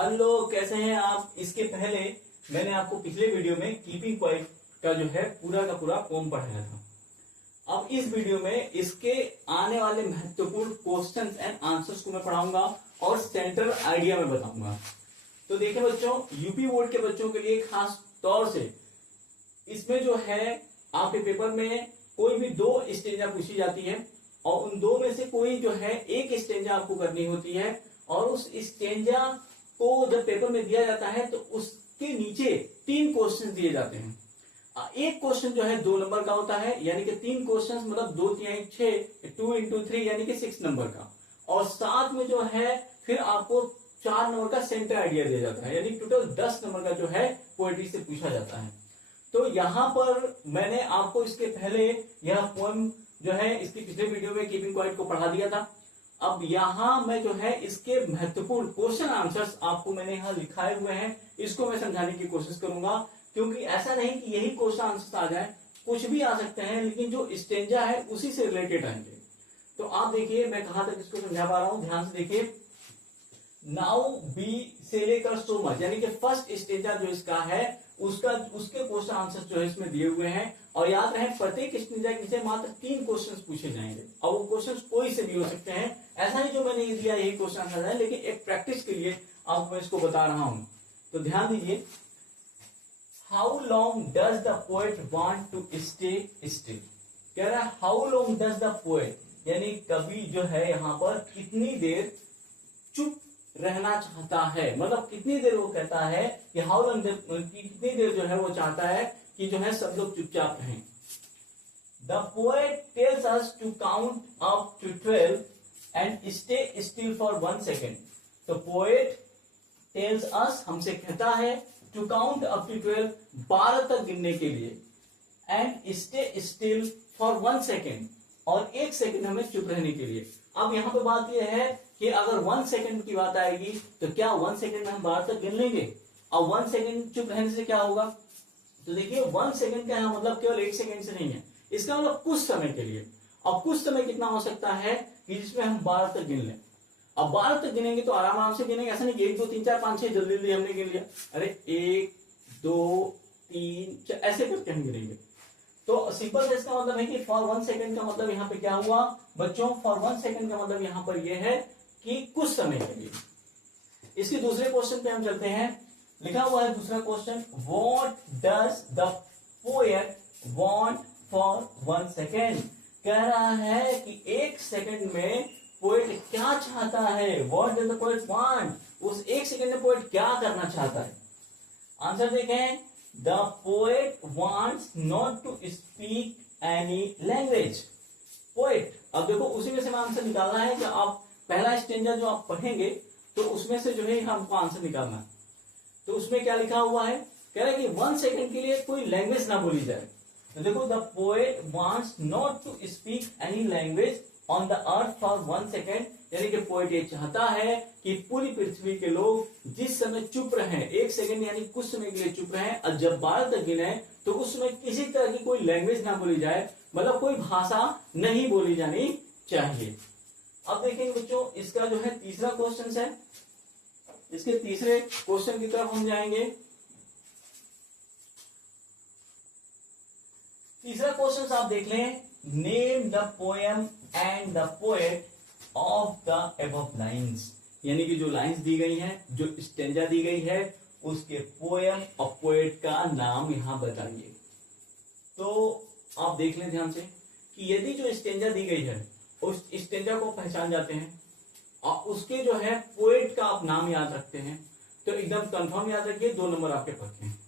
Hello, कैसे हैं आप। इसके पहले मैंने आपको पिछले वीडियो में कीपिंग क्वाइट का जो है पूरा का पूरा पोम पढ़ाया था। अब इस वीडियो में इसके आने वाले महत्वपूर्ण क्वेश्चंस एंड आंसर्स को मैं पढ़ाऊंगा और सेंट्रल आइडिया में बताऊंगा। तो देखिए बच्चों, यूपी बोर्ड के बच्चों के लिए खास तौर से इसमें जो है आपके पेपर में कोई भी दो स्टेंजा पूछी जाती है और उन दो में से कोई जो है एक स्टेंजा आपको करनी होती है और उस स्टेंजा को जब पेपर में दिया जाता है तो उसके नीचे 3 क्वेश्चन दिए जाते हैं। एक क्वेश्चन जो है 2 नंबर का होता है, यानी कि 3 क्वेश्चन मतलब 2 3 6 2 into 3 यानी कि 6 नंबर का, और साथ में जो है फिर आपको 4 नंबर का सेंटर आइडिया दिया जाता है, यानी टोटल 10 नंबर का जो है पोएट्री से पूछा जाता है। तो यहाँ पर मैंने आपको इसके पहले यह पोएम जो है इसकी पिछले वीडियो में कीपिंग क्वाइट को पढ़ा दिया था। अब यहाँ मैं जो है इसके महत्वपूर्ण क्वेश्चन आंसर्स आपको मैंने यहाँ लिखाए हुए हैं, इसको मैं समझाने की कोशिश करूंगा, क्योंकि ऐसा नहीं कि यही क्वेश्चन आंसर्स आ जाए, कुछ भी आ सकते हैं, लेकिन जो स्टेंजा है उसी से रिलेटेड आएंगे। तो आप देखिए मैं कहां तक इसको समझा पा रहा हूं, ध्यान से देखिए। नाउ बी से लेकर सो मच, यानी कि फर्स्ट स्टेंजा जो इसका है उसके क्वेश्चन आंसर जो है इसमें दिए हुए हैं, और याद रहे प्रत्येक स्टेंजा के नीचे मात्र 3 क्वेश्चन पूछे जाएंगे और वो क्वेश्चन कोई से भी हो सकते हैं। ऐसा नहीं जो मैंने दिया यही क्वेश्चन आंसर है, लेकिन एक प्रैक्टिस के लिए आपको मैं इसको बता रहा हूं। तो ध्यान दीजिए, how long does the poet want to stay still. कह रहा है how long does the poet, यानी कवि जो है यहाँ पर कितनी देर चुप रहना चाहता है, मतलब कितनी देर वो कहता है कि हाउ लॉन्ग, कितनी देर जो है वो चाहता है कि जो है सब लोग चुपचाप रहें। The poet tells us to count up to 12 and stay still for 1 second. तो पोएट टेल्स अस, हमसे कहता है, टू काउंट अप टू 12, 12 तक गिनने के लिए, and stay still for 1 second, और 1 सेकेंड हमें चुप रहने के लिए। अब यहाँ पे बात यह है कि अगर 1 सेकेंड की बात आएगी तो क्या 1 सेकेंड में हम 12 तक गिन लेंगे, और 1 सेकेंड चुप रहने से क्या होगा। तो देखिए 1 सेकेंड का यहाँ मतलब केवल 1 सेकेंड से नहीं है, इसका मतलब कुछ समय के लिए। और कुछ समय कितना हो सकता है कि जिसमें हम 12 तक गिन लें। अब 12 तक गिनेंगे तो आराम से गिनेंगे, ऐसा नहीं कि 1 2 3 4 5 6 जल्दी जल्दी हमने गिन लिया, अरे 1 2 3 4 ऐसे करके हम गिनेंगे। तो सिंपल से इसका मतलब है कि फॉर 1 सेकेंड का मतलब यहाँ पे क्या हुआ बच्चों, फॉर 1 सेकेंड का मतलब यहाँ पर यह है कि कुछ समय के लिए। इसके दूसरे क्वेश्चन पे हम चलते हैं। लिखा हुआ है दूसरा question, what does the poet want for 1 second. कह रहा है कि 1 सेकेंड में पोएट क्या चाहता है, what does the poet want, उस 1 सेकेंड में पोएट क्या करना चाहता है। आंसर देखें, the poet wants not to speak any language. Poet, अब देखो उसी में से आंसर निकालना है, जब आप पहला स्टेंजा जो आप पढ़ेंगे तो उसमें से जो है हमको आंसर निकालना है। तो उसमें क्या लिखा हुआ है, कह रहा है कि 1 सेकेंड के लिए कोई लैंग्वेज ना बोली जाए। तो देखो, the poet wants not to speak any language on the earth for 1 second, यानी कि पोएट ये चाहता है कि पूरी पृथ्वी के लोग जिस समय चुप रहे 1 सेकेंड यानी कुछ समय के लिए चुप रहे, और जब 12 तक गिने तो उस समय किसी तरह की कोई लैंग्वेज ना बोली जाए, मतलब कोई भाषा नहीं बोली जानी चाहिए। अब देखेंगे बच्चों, इसका जो है तीसरा क्वेश्चन है, इसके तीसरे क्वेश्चन की तरफ हम जाएंगे। तीसरा क्वेश्चन आप देख लें, name the poem and the poet of the above lines, यानी कि जो लाइंस दी गई हैं, जो स्टेंजा दी गई है, उसके पोएम और पोएट का नाम यहां बताइए। तो आप देख लें ध्यान से कि यदि जो स्टेंजा दी गई है उस स्टेंजा को पहचान जाते हैं और उसके जो है पोएट का आप नाम याद रखते हैं, तो एकदम कंफर्म याद रखिए 2 नंबर आपके पक्के हैं।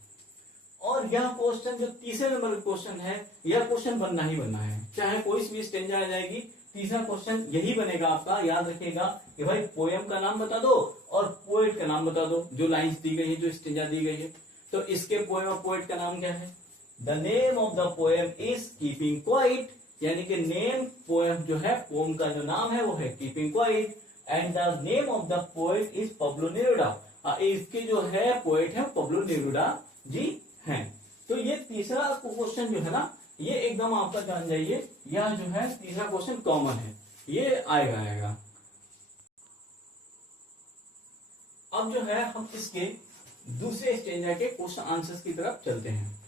और यह क्वेश्चन जो तीसरे नंबर का क्वेश्चन है, यह क्वेश्चन बनना ही बनना है, चाहे कोई भी स्टेंजा आ जाएगी, तीसरा क्वेश्चन यही बनेगा आपका। याद रखिएगा कि भाई पोएम का नाम बता दो और पोएट का नाम बता दो, जो लाइंस दी गई है, जो स्टेंजा दी गई है। तो इसके पोएम और पोएट का नाम क्या है, the name of the poem is keeping quiet, यानी कि नेम पोएम जो है, पोएम का जो नाम है वो है keeping quiet, and the name of the poet is Pablo Neruda. इसके जो है पोएट है पब्लो नेरुदा जी हैं। तो ये तीसरा क्वेश्चन जो है ना, ये एकदम आपका जान जाइए, यह जो है तीसरा क्वेश्चन कॉमन है, ये आएगा। अब जो है हम इसके दूसरे स्टेंजा के क्वेश्चन आंसर्स की तरफ चलते हैं।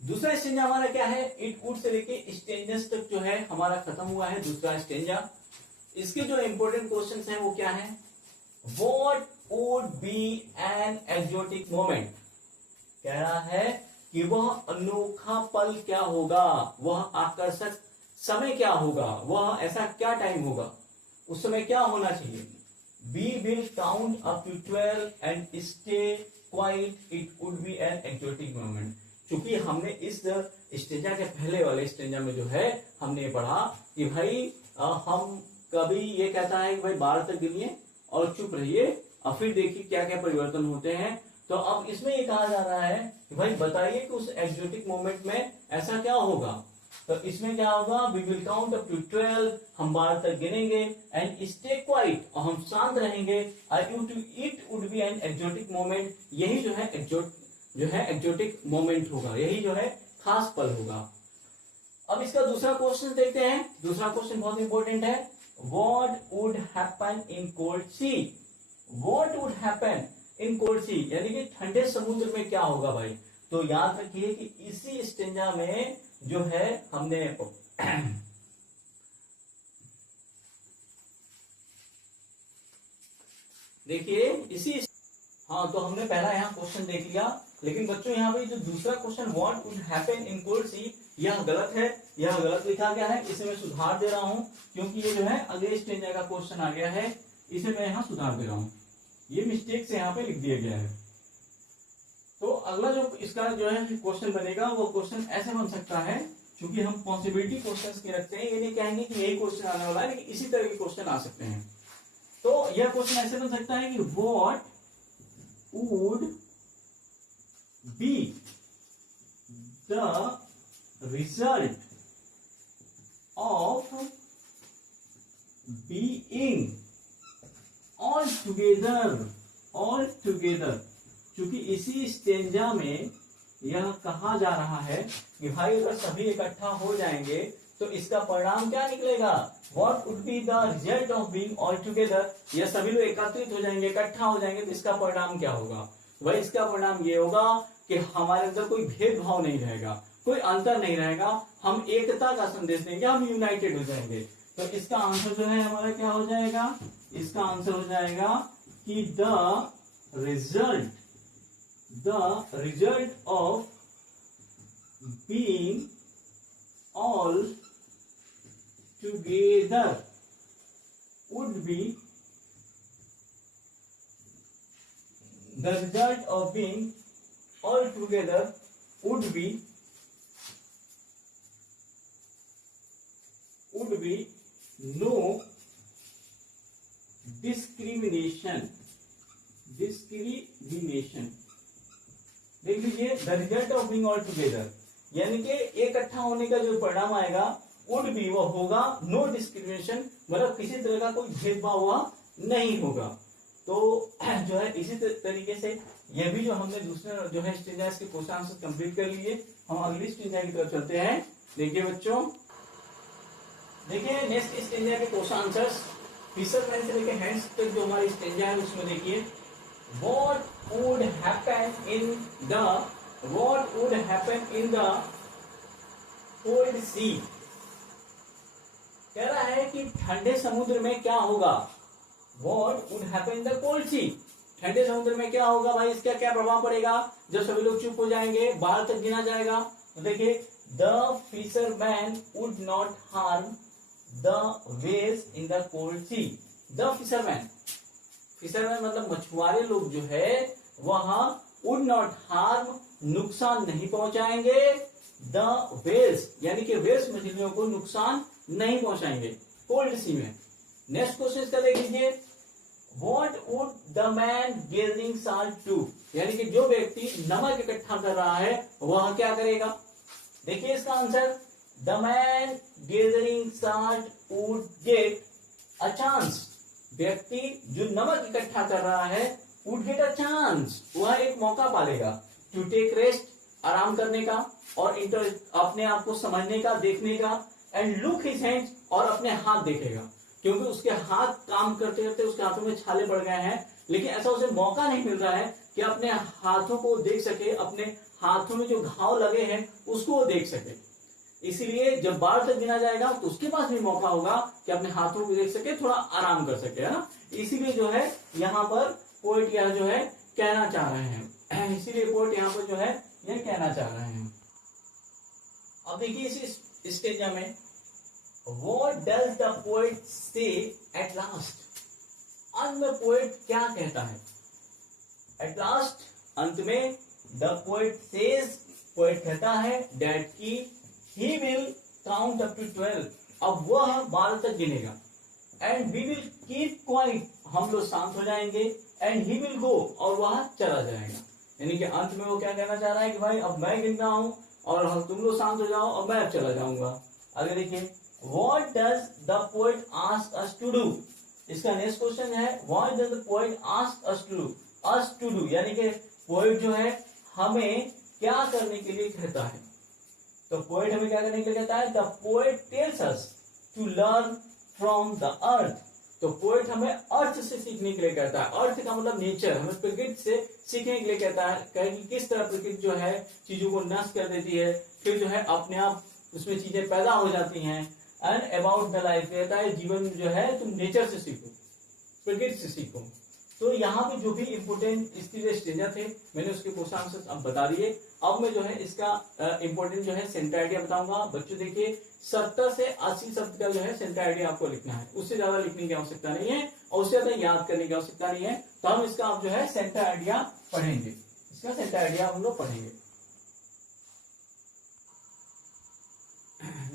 दूसरा स्टेंजा हमारा क्या है, इट वुड से लेके स्टेंजस तक जो है हमारा खत्म हुआ है दूसरा स्टेंजा। इसके जो इंपॉर्टेंट क्वेश्चंस हैं वो क्या है, what would be an exotic moment, कह रहा है कि वह अनोखा पल क्या होगा, वह आकर्षक समय क्या होगा, वह ऐसा क्या टाइम होगा, उस समय क्या होना चाहिए। We will count up to 12 and stay quiet. It would be an exotic moment. क्योंकि हमने इस स्टेंजा के पहले वाले स्टेंजा में जो है हमने पढ़ा कि भाई हम कभी ये कहता है कि भाई 12 तक गिनिए और चुप रहिए और फिर देखिए क्या क्या परिवर्तन होते हैं। तो अब इसमें ये कहा जा रहा है कि भाई बताइए कि उस एक्सोटिक मोमेंट में ऐसा क्या होगा। तो इसमें क्या होगा, we will count up to 12, हम 12 तक गिनेंगे, एंड स्टे क्वाइट, और हम शांत रहेंगे। It would be an exotic moment, यही जो है एक्सोटिक मोमेंट होगा, यही जो है खास पल होगा। अब इसका दूसरा क्वेश्चन देखते हैं। दूसरा क्वेश्चन बहुत इंपॉर्टेंट है, what would happen in cold sea, what would happen in cold sea, यानी कि ठंडे समुद्र में क्या होगा भाई। तो याद रखिए कि इसी स्टेंजा में जो है हमने देखिए इसी, हाँ तो हमने पहला यहाँ क्वेश्चन देख लिया, लेकिन बच्चों यहाँ पे जो दूसरा question what would happen in cold sea, यह गलत है, यह गलत लिखा गया है। इसे मैं सुधार दे रहा हूँ क्योंकि ये जो है अगले स्टेंजा का क्वेश्चन आ गया है, इसे मैं यहाँ सुधार दे रहा हूँ, ये मिस्टेक से यहाँ पे लिख दिया गया है। तो अगला जो इसका जो है क्वेश्चन बनेगा वो क्वेश्चन ऐसे बन सकता है, क्योंकि हम पॉसिबिलिटी क्वेश्चंस के रखते हैं, ये नहीं कहेंगे कि यही क्वेश्चन आने वाला है, लेकिन इसी तरह के क्वेश्चन आ सकते हैं। तो यह क्वेश्चन ऐसे बन सकता है कि what would be the result of being all together, क्योंकि इसी स्टेंजा में यह कहा जा रहा है कि भाई अगर सभी इकट्ठा हो जाएंगे तो इसका परिणाम क्या निकलेगा, what would be the result of being all together, यह सभी लोग एकत्रित हो जाएंगे, इकट्ठा हो जाएंगे, तो इसका परिणाम क्या होगा। वही इसका परिणाम ये होगा कि हमारे अंदर कोई भेदभाव नहीं रहेगा, कोई अंतर नहीं रहेगा, हम एकता का संदेश देंगे, हम यूनाइटेड हो जाएंगे। तो इसका आंसर जो है हमारा क्या हो जाएगा, इसका आंसर हो जाएगा कि the result of being all together would be the result of being all together would be no discrimination। देख लीजिए, the result of being all together, यानी कि इकट्ठा होने का जो परिणाम आएगा वुड बी, वो होगा नो डिस्क्रिमिनेशन, मतलब किसी तरह का कोई भेदभाव हुआ नहीं होगा। तो जो है इसी तरीके से ये भी जो हमने दूसरे जो है स्टेंजा के क्वेश्चन आंसर कंप्लीट कर लिए। हम अगली स्टेंजा की तरफ चलते हैं। देखिए बच्चों, देखिए नेक्स्ट स्टेंजा के क्वेश्चन आंसर्स फिशरमैन से लेकर हैंड्स तक जो हमारी स्टेंजा है उसमें देखिए, What would happen in the cold sea? कह रहा है कि ठंडे समुद्र में क्या होगा। What would happen in the cold sea? ठंडे समुद्र में क्या होगा भाई, इसका क्या प्रभाव पड़ेगा जब सभी लोग चुप हो जाएंगे, 12 तक गिना जाएगा। तो देखिए, the fisherman would not harm the waves in the cold sea. The fisherman मतलब मछुआरे लोग जो है वहां वुड नॉट हार्म, नुकसान नहीं पहुंचाएंगे, द वेल्स यानी कि वेल्स मछलियों को नुकसान नहीं पहुंचाएंगे कोल्ड सी में। नेक्स्ट क्वेश्चन इसका देख लीजिए, what would the man gathering salt do, यानी कि जो व्यक्ति नमक इकट्ठा कर रहा है वह क्या करेगा। देखिए इसका answer, the man gathering salt would get a chance, व्यक्ति जो नमक इकट्ठा कर रहा है वुड गेट अ चांस, वह एक मौका पालेगा, टू टेक रेस्ट, आराम करने का, और अपने आप को समझने का, देखने का, एंड लुक हिज हैंड्स, और अपने हाथ देखेगा, क्योंकि उसके हाथ काम करते करते उसके हाथों में छाले पड़ गए हैं, लेकिन ऐसा उसे मौका नहीं मिल रहा है कि अपने हाथों को देख सके, अपने हाथों में जो घाव लगे हैं उसको वो देख सके। इसीलिए जब 12 तक गिना जाएगा तो उसके पास भी मौका होगा कि अपने हाथों को देख सके, थोड़ा आराम कर सके, है ना। इसीलिए जो है यहाँ पर पोएट यह जो है कहना चाह रहे हैं, इसीलिए पोएट यहाँ पर जो है यह कहना चाह रहे हैं। अब देखिए इस स्टेजा में What does the poet say at last? अंत में पोएट क्या कहता है? At last अंत में the poet says, पोएट कहता है that he will count up to 12, अब वह 12 तक गिनेगा, and we will keep quiet, हम लोग शांत हो जाएंगे, and he will go, और वह चला जाएगा। यानी कि अंत में वो क्या कहना चाह रहा है कि भाई अब मैं गिन रहा हूं और हम तुम लोग शांत हो जाओ और मैं अब चला जाऊंगा। आगे देखिए What does the poet ask us to do? इसका नेक्स्ट क्वेश्चन है What does the poet ask us to do? Us to do यानी कि पोएट जो है हमें क्या करने के लिए कहता है। तो पोएट हमें क्या करने के लिए कहता है? The poet tells us to learn from the earth. तो पोएट हमें अर्थ से सीखने के लिए कहता है। अर्थ का मतलब नेचर, हमें प्रकृति से सीखने के लिए कहता है कि किस तरह प्रकृति जो है चीजों को नष्ट कर देती है, फिर जो है अपने आप उसमें चीजें पैदा हो जाती हैं। एंड अबाउट द लाइफ कहता है जीवन जो है तुम नेचर से सीखो, प्रकृति से सीखो। तो यहाँ पे जो भी इम्पोर्टेंट इसके स्टेजा थे मैंने उसके क्वेश्चन आंसर अब बता दिए। अब मैं जो है इसका इम्पोर्टेंट जो है सेंटर आइडिया बताऊंगा। बच्चों देखिए 70 से 80 शब्द का जो है सेंटर आइडिया आपको लिखना है, उससे ज्यादा लिखने की आवश्यकता नहीं है और उससे ज्यादा याद करने की आवश्यकता नहीं है। तो हम इसका आप जो है सेंटर आइडिया पढ़ेंगे, इसका सेंटर आइडिया हम लोग पढ़ेंगे।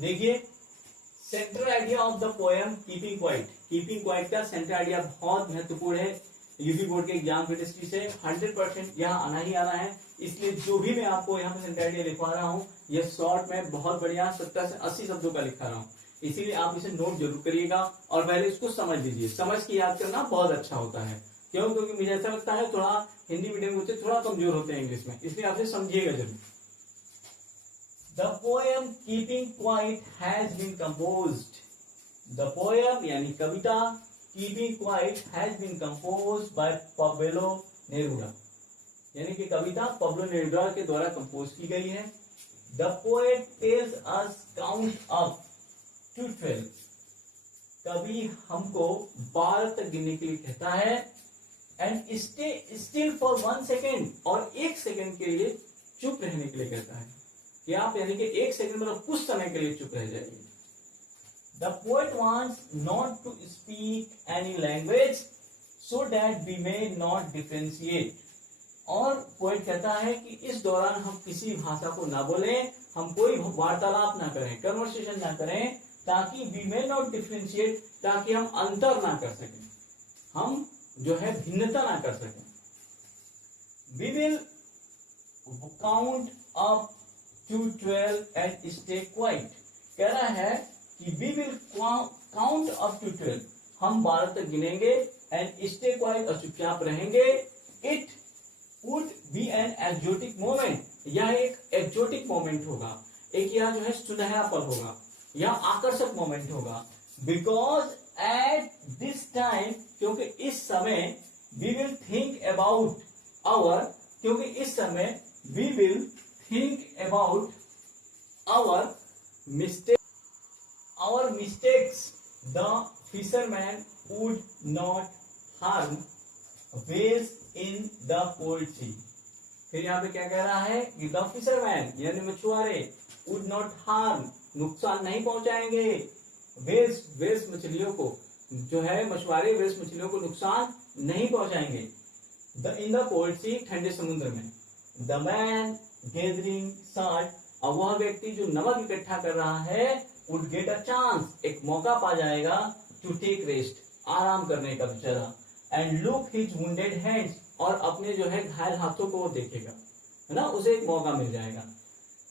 देखिए central idea of the poem keeping quiet. Keeping quiet का सेंट्रल आइडिया बहुत महत्वपूर्ण है। यूपी बोर्ड के एग्जाम की दृष्टि से 100% यहाँ आना ही आना है, इसलिए जो भी मैं आपको यहाँ पे सेंट्रल आइडिया लिखवा रहा हूँ ये शॉर्ट में बहुत बढ़िया 70 से 80 शब्दों का लिखा रहा हूँ। इसीलिए आप इसे नोट जरूर करिएगा और पहले इसको समझ लीजिए। समझ के याद करना बहुत अच्छा होता है। क्यों? क्योंकि मुझे ऐसा लगता है थोड़ा हिंदी मीडियम के बच्चे थोड़ा कमजोर होते हैं इंग्लिश में, इसलिए आप समझिएगा जरूर। The poem Keeping Quiet has been composed. The poem यानी कविता Keeping Quiet has been composed by Pablo Neruda. यानी कि कविता पब्लो नेरुदा के द्वारा कंपोज की गई है। The poet tells us count up to 12. कवि हमको 12 तक गिनने के लिए कहता है। And stay still for 1 second, और 1 सेकंड के लिए चुप रहने के लिए कहता है कि आप यानी कि 1 सेकंड मतलब कुछ समय के लिए चुप रह जाइए। The poet wants not to speak any language so that we may not differentiate. और पोएट कहता है कि इस दौरान हम किसी भाषा को ना बोलें, हम कोई वार्तालाप ना करें, कन्वर्सेशन ना करें, ताकि we may not differentiate, ताकि हम अंतर ना कर सकें, हम जो है भिन्नता ना कर सकें। We will count up to 12 and stay quiet. कह रहा है कि we will count up to 12, हम 12 तक गिनेंगे and stay quiet, और चुपचाप रहेंगे। It would be an exotic moment, यह एक एक्जोटिक मोमेंट होगा, एक यह जो है सुनहरा पल होगा, यह आकर्षक मोमेंट होगा। Because at this time, क्योंकि इस समय we will think about our, क्योंकि इस समय we will think about our mistakes, the fisherman would not harm whales in the cold sea. फिर यहाँ पे क्या कह रहा है कि the fisherman यानी मछुआरे would not harm, नुकसान नहीं पहुंचाएंगे, whales मछलियों को जो है मछुआरे whales मछलियों को नुकसान नहीं पहुंचाएंगे। in the cold sea, ठंडे समुद्र में। The man gathering salt, अब वह व्यक्ति जो नमक इकट्ठा कर रहा है would get a chance, एक मौका पा जाएगा to take rest, आराम करने का बेचारा, and look his wounded hands, और अपने जो है घायल हाथों को वो देखेगा, है ना, उसे एक मौका मिल जाएगा।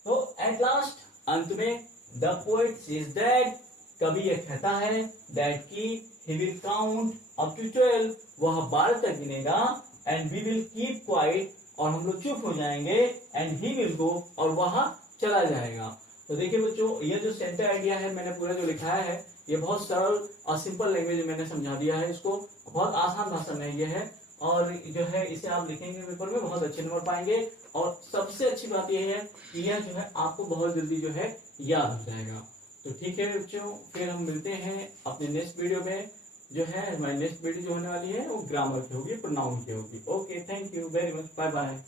तो at last, अंत में the poet says that, कवि यह कहता है that कि he will count up to 12, वह 12 तक गिनेगा, and we will keep quiet, और हम लोग चुप हो जाएंगे, and he will go, और वह चला जाएगा। तो देखिए बच्चों, ये जो सेंटर आइडिया है मैंने पूरा जो लिखा है ये बहुत सरल और सिंपल लैंग्वेज में मैंने समझा दिया है, इसको बहुत आसान भाषा में ये है। और जो है इसे आप लिखेंगे पेपर में बहुत अच्छे नंबर पाएंगे। और सबसे अच्छी बात यह है कि यह जो है आपको बहुत जल्दी जो है याद हो जाएगा। तो ठीक है बच्चों, फिर हम मिलते हैं अपने नेक्स्ट वीडियो में। जो है हमारी नेक्स्ट वीडियो जो होने वाली है वो ग्रामर की होगी, प्रोनाउन की होगी। Okay, thank you very much, bye bye.